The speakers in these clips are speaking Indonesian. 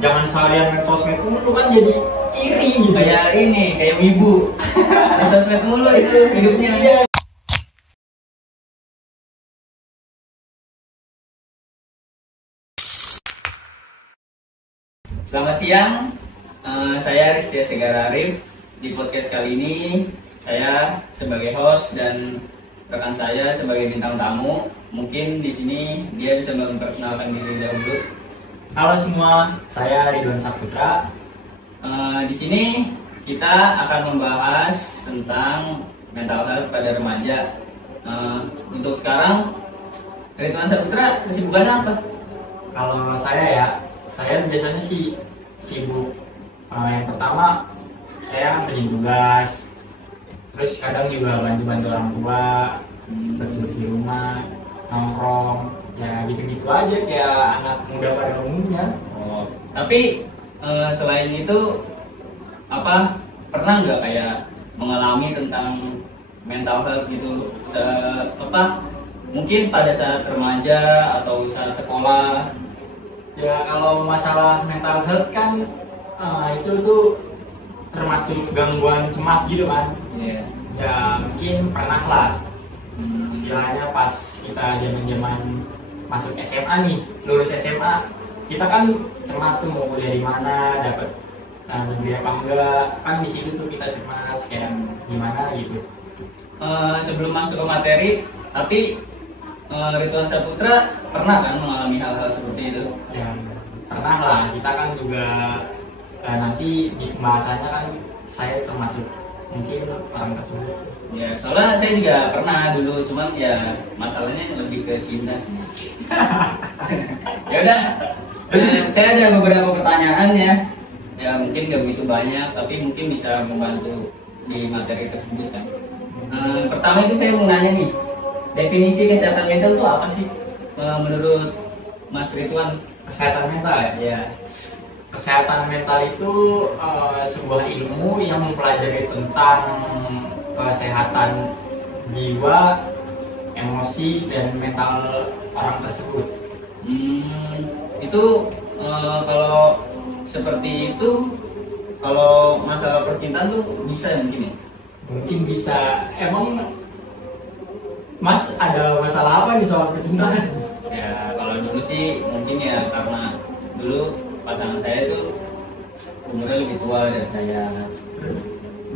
jangan sekalian main sosmed mulu kan jadi iri gitu. Kayak wibu. Di sosmed mulu itu hidupnya. Iya. Selamat siang, saya Rizky Segara Arif. Di podcast kali ini saya sebagai host dan rekan saya sebagai bintang tamu. Mungkin di sini dia bisa memperkenalkan diri dahulu. Halo semua, saya Ridwan Saputra. Di sini kita akan membahas tentang mental health pada remaja. Untuk sekarang, Ridwan Saputra kesibukannya apa? Kalau saya biasanya sih sibuk. Yang pertama, saya kerjain tugas. Terus kadang juga bantu-bantu orang tua, bersih-bersih rumah, nongkrong, ya gitu-gitu aja kayak anak muda pada umumnya. Oh, tapi selain itu pernah nggak kayak mengalami tentang mental health gitu mungkin pada saat remaja atau saat sekolah? Ya kalau masalah mental health kan itu tuh termasuk gangguan cemas gitu kan. Iya. Ya mungkin pernah lah. Istilahnya pas kita zaman masuk SMA nih, lulus SMA, kita kan cemas tuh mau kuliah di mana, dapat negeri apa enggak, kan di situ tuh kita cemas kayak gimana gitu. Sebelum masuk ke materi, tapi Ridwan Saputra pernah kan mengalami hal-hal seperti itu? Ya pernah lah, kita kan juga nanti di pembahasannya kan saya termasuk mungkin orang tersebut. Ya, soalnya saya juga pernah dulu, cuman ya masalahnya lebih ke cinta sih. Ya udah, saya ada beberapa pertanyaan ya. Ya mungkin gak begitu banyak, tapi mungkin bisa membantu di materi tersebut kan. Pertama itu saya mau nanya nih, definisi kesehatan mental itu apa sih menurut Mas Ridwan? Kesehatan mental ya? Ya. Kesehatan mental itu sebuah ilmu yang mempelajari tentang kesehatan jiwa, emosi, dan mental orang tersebut. Itu kalau seperti itu, kalau masalah percintaan tuh bisa mungkin ya? Mungkin bisa. Emang Mas ada masalah apa nih soal percintaan? Ya kalau dulu sih mungkin ya karena dulu pasangan saya itu umurnya lebih tua dari saya.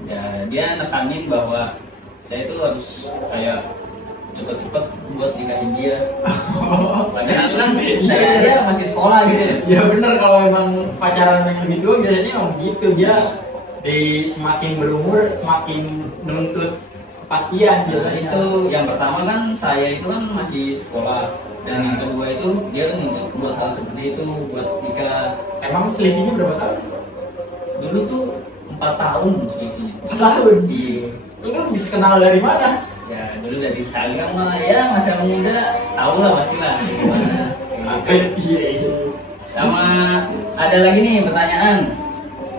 Ya dia nekanin bahwa saya itu harus kayak cepet-cepet buat nikahin dia. Padahal kan dia masih sekolah gitu. Ya bener, kalau emang pacaran yang lebih tua biasanya emang gitu, dia semakin berumur semakin menuntut kepastian biasanya. Itu yang pertama kan saya itu kan masih sekolah, dan yang kedua itu dia kan nuntut buat hal seperti itu, buat nikah. Emang selisihnya berapa tahun? Dulu tuh 4 tahun selisihnya. 4 tahun? Iya. Lu bisa kenal dari mana? Ya dulu dari Instagram lah, ya masa muda tahu lah pastilah gimana. Iya. Sama ada lagi nih pertanyaan,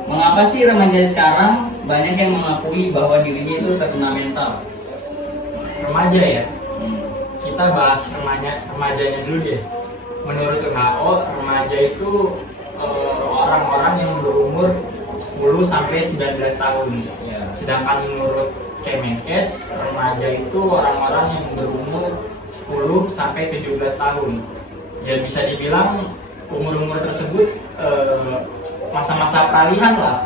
mengapa sih remaja sekarang banyak yang mengakui bahwa dirinya itu terkena mental? Remaja ya? Kita bahas remajanya dulu deh. Menurut WHO, remaja itu orang-orang yang berumur 10 sampai 19 tahun. Ya. Sedangkan menurut Kemenkes, remaja itu orang-orang yang berumur 10 sampai 17 tahun. Ya bisa dibilang umur-umur tersebut masa-masa peralihan lah.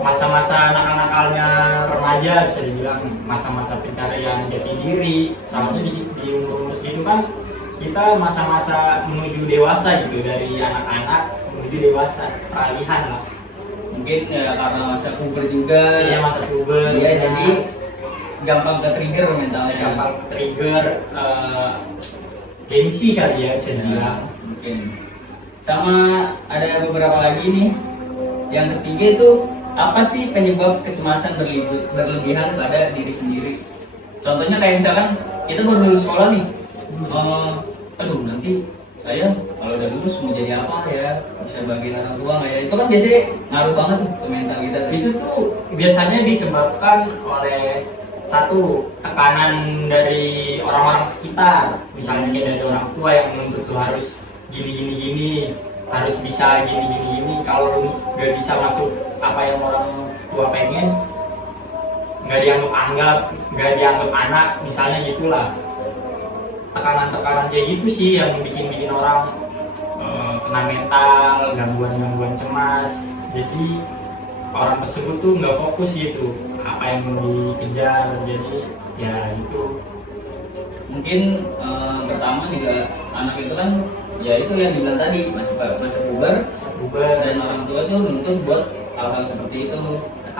Masa-masa anak-anakalnya remaja, bisa dibilang masa-masa pencarian jati diri. Soalnya di umur-umur segitu kan kita masa-masa menuju dewasa gitu, dari anak-anak menuju dewasa, peralihan lah. Mungkin ya karena masa puber juga. Iya, masa puber. Iya, jadi gampang ke trigger mentalnya. Gampang trigger gengsi kali ya, bisa dibilang. Mungkin. Sama ada beberapa lagi nih. Yang ketiga itu, apa sih penyebab kecemasan berlebihan pada diri sendiri? Contohnya kayak misalkan kita baru lulus sekolah nih, aduh nanti saya kalau udah lulus mau jadi apa ya, bisa bagian orang tua nggak ya? Itu kan biasanya ngaruh banget tuh ke mental kita. Itu tuh biasanya disebabkan oleh satu, tekanan dari orang-orang sekitar, misalnya kayak dari orang tua yang menuntut tuh harus gini. harus bisa gini. Kalau lu nggak bisa masuk apa yang orang tua pengen, nggak dianggap anak, misalnya gitulah. Tekanan kayak gitu sih yang bikin orang kena mental, gangguan cemas. Jadi orang tersebut tuh nggak fokus gitu apa yang mau dikejar. Jadi ya itu mungkin pertama juga anak itu kan ya itu yang dibilang tadi masih puber dan orang tua tuh nuntut buat hal-hal seperti itu.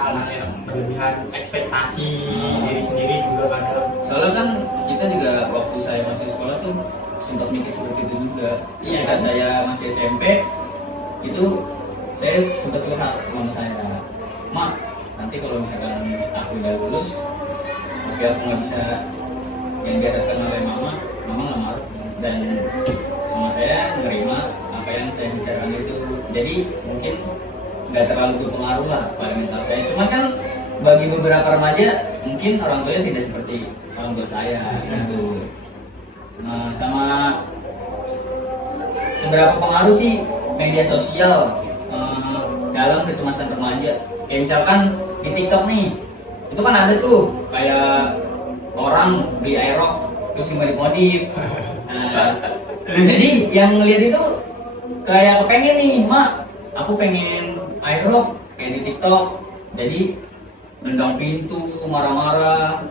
anak yang berlebihan ekspektasi diri sendiri juga kadang. Soalnya kan kita juga waktu saya masih sekolah tuh sempat mikir seperti itu juga. Iya, Ketika kan? saya masih SMP itu saya sempat curhat ke mama saya, "Mak, nanti kalau misalkan aku udah lulus tapi aku nggak bisa yang diharapkan oleh mama nggak marah." Dan mama saya menerima apa yang saya bicarakan itu. Jadi mungkin nggak terlalu berpengaruh lah pada mental saya. Cuman kan bagi beberapa remaja mungkin orang tuanya tidak seperti orang tua saya gitu. Nah, sama seberapa pengaruh sih media sosial dalam kecemasan remaja? Kayak misalkan di TikTok nih, itu kan ada tuh kayak orang beli aerok terus dimodif-modif. Jadi yang ngeliat itu kayak kepengen nih, "Mak, aku pengen aerok kayak di TikTok." Jadi nendang pintu, marah-marah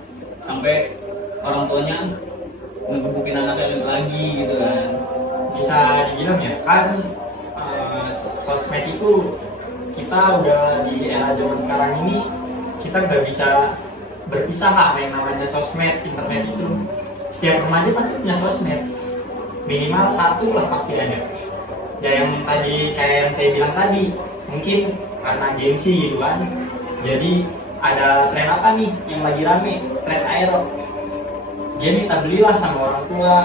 sampai orang tuanya ngegebukin anaknya lagi gitu kan. Bisa dibilang ya kan, sosmed itu kita udah di era zaman sekarang ini, kita nggak bisa berpisah lah yang namanya sosmed, internet itu. Setiap remaja pasti punya sosmed, minimal satu lah pasti ada. Ya yang tadi kayak yang saya bilang tadi, mungkin karena gengsi gitu kan. Jadi ada tren apa nih yang lagi rame, tren aerok. Dia minta belilah sama orang tua,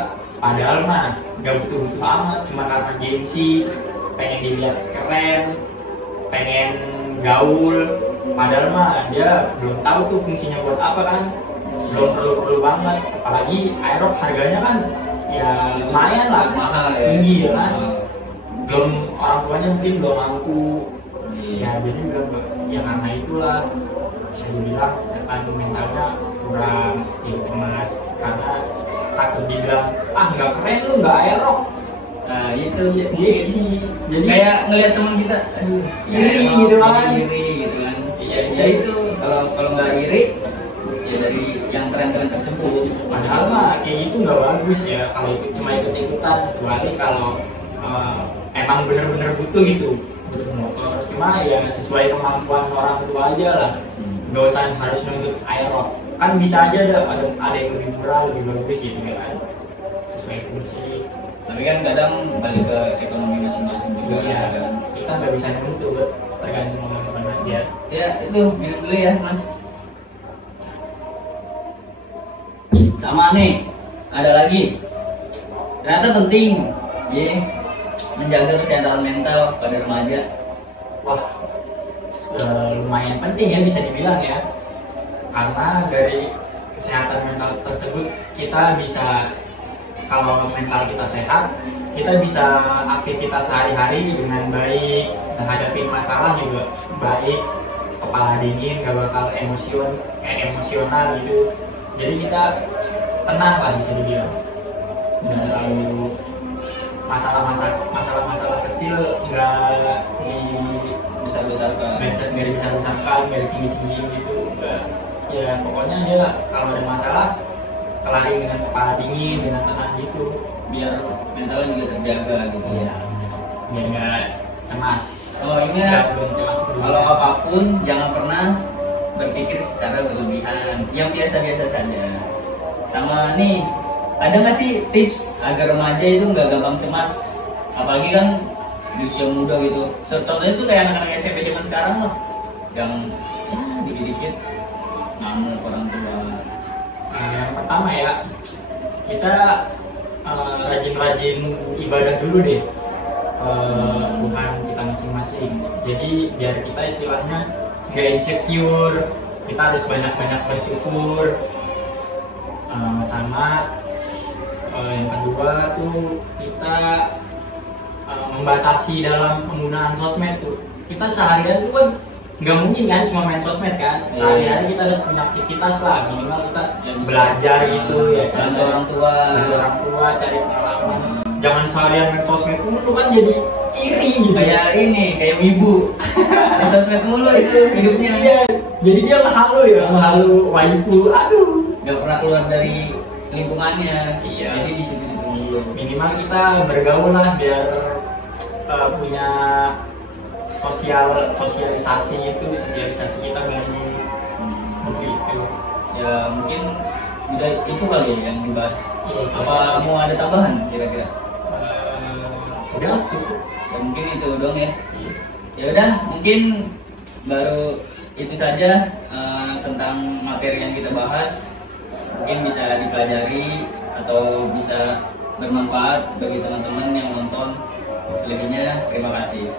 padahal mah gak butuh-butuh amat, cuma karena gengsi, pengen dilihat keren, pengen gaul, padahal mah dia belum tahu tuh fungsinya buat apa kan. Belum perlu banget, apalagi aerok harganya kan ya lumayan lah, mahal ya. Tinggi ya kan. Belum orang tuanya mungkin belum mampu. Ya jadi belum, ya karena itulah saya bilang setan mentalnya kurang, ya cemas karena takut dibilang nggak keren lu, nggak aerok. Nah itu Gengsi. Jadi kayak ngelihat teman kita, aduh iri aerok, gitu kan. iri gitu kan. Iya, Ya itu kalau nggak iri ya dari yang tren-tren tersebut. padahal mah kayak gitu nggak bagus ya kalau cuma ikut-ikutan, kecuali kalau emang bener-bener butuh gitu, butuh motor, cuma ya sesuai kemampuan orang tua aja lah. Nggak usah harus nuntut aerok, kan bisa aja ada yang lebih murah, lebih bagus gitu kan, sesuai fungsi. Tapi kan kadang balik ke ekonomi masing-masing juga. Iya, Kan. kita nggak bisa nuntut, tergantung kemampuan aja. Ya itu minum dulu ya Mas. Sama nih, ada lagi. Ternyata penting, ya, menjaga kesehatan mental pada remaja. Wah, lumayan penting ya bisa dibilang ya, karena dari kesehatan mental tersebut kita bisa, kalau mental kita sehat, kita bisa aktivitas sehari-hari dengan baik, menghadapi masalah juga baik, kepala dingin, gak bakal emosional gitu. Jadi kita tenang lah bisa dibilang, nggak terlalu masalah kecil nggak Besar-besarkan. dibesar-besarkan, nggak ditinggi-tinggi gitu. Ya pokoknya aja kalau ada masalah kelarin dengan kepala dingin, dengan tenang gitu, Biar mentalnya juga terjaga gitu. ya biar nggak cemas. Oh ingat, Belum cemas dulu. kalau apapun jangan pernah berpikir secara berlebihan, yang biasa-biasa saja. Sama nih, ada nggak sih tips agar remaja itu nggak gampang cemas? Apalagi kan di usia muda gitu. Contohnya itu kayak anak-anak SMP zaman sekarang loh, yang ya dikit-dikit ngamuk orang tua. Yang pertama ya, kita rajin-rajin ibadah dulu deh, Tuhan kita masing-masing. Jadi biar kita istilahnya nggak insecure, kita harus banyak-banyak bersyukur. Sama yang kedua tuh kita membatasi dalam penggunaan sosmed tuh. Kita seharian tuh kan nggak mungkin kan cuma main sosmed kan. Sehari-hari kita harus punya aktivitas lah, minimal kita belajar gitu ya kan. Bantu orang tua. Bantu orang tua, cari pengalaman. Jangan seharian main sosmed mulu kan jadi iri gitu. Kayak wibu. Di sosmed mulu itu hidupnya. Iya, jadi dia halu ya, halu waifu. Aduh, Gak pernah keluar dari lingkungannya. Iya. Jadi di situ-situ mulu. minimal kita bergaul lah biar punya sosialisasi kita dulu begitu. Ya mungkin udah itu kali ya yang dibahas. Iya, Apa mau ada tambahan kira-kira? Udah cukup. Ya, mungkin itu dong ya. Iya. Ya udah, mungkin baru itu saja tentang materi yang kita bahas. Mungkin bisa dipelajari atau bisa bermanfaat bagi teman-teman yang nonton. Selebihnya terima kasih.